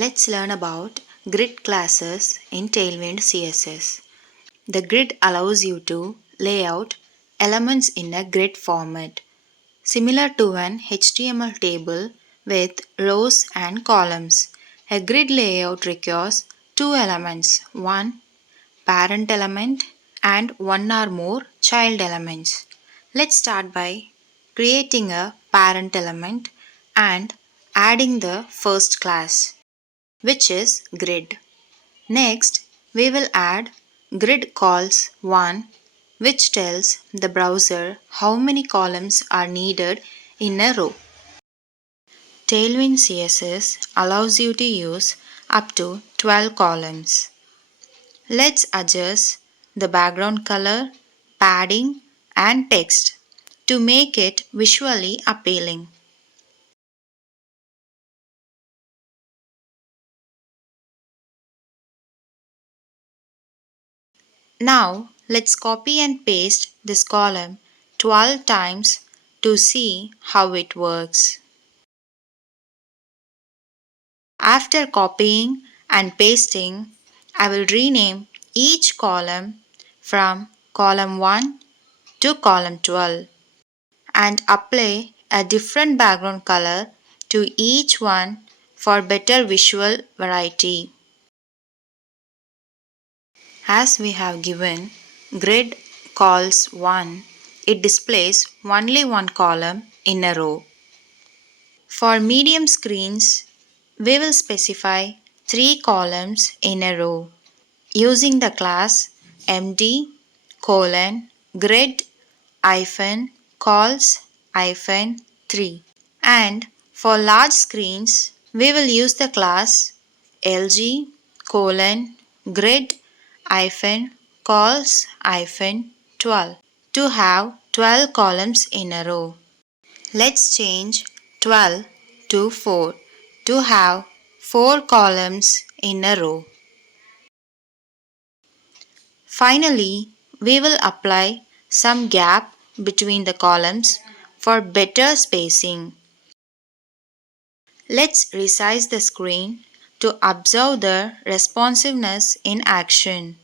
Let's learn about grid classes in Tailwind CSS. The grid allows you to lay out elements in a grid format, similar to an HTML table with rows and columns. A grid layout requires two elements, one parent element and one or more child elements. Let's start by creating a parent element and adding the first class, which is grid. Next, we will add grid calls 1, which tells the browser how many columns are needed in a row. Tailwind CSS allows you to use up to 12 columns. Let's adjust the background color, padding, and text to make it visually appealing. Now let's copy and paste this column 12 times to see how it works. After copying and pasting, I will rename each column from column 1 to column 12 and apply a different background color to each one for better visual variety. As we have given grid calls 1, it displays only one column in a row. For medium screens, we will specify 3 columns in a row using the class md grid calls 3. And for large screens, we will use the class lg grid calls 12 to have 12 columns in a row. Let's change 12 to 4 to have 4 columns in a row. Finally, we will apply some gap between the columns for better spacing. Let's resize the screen to observe the responsiveness in action.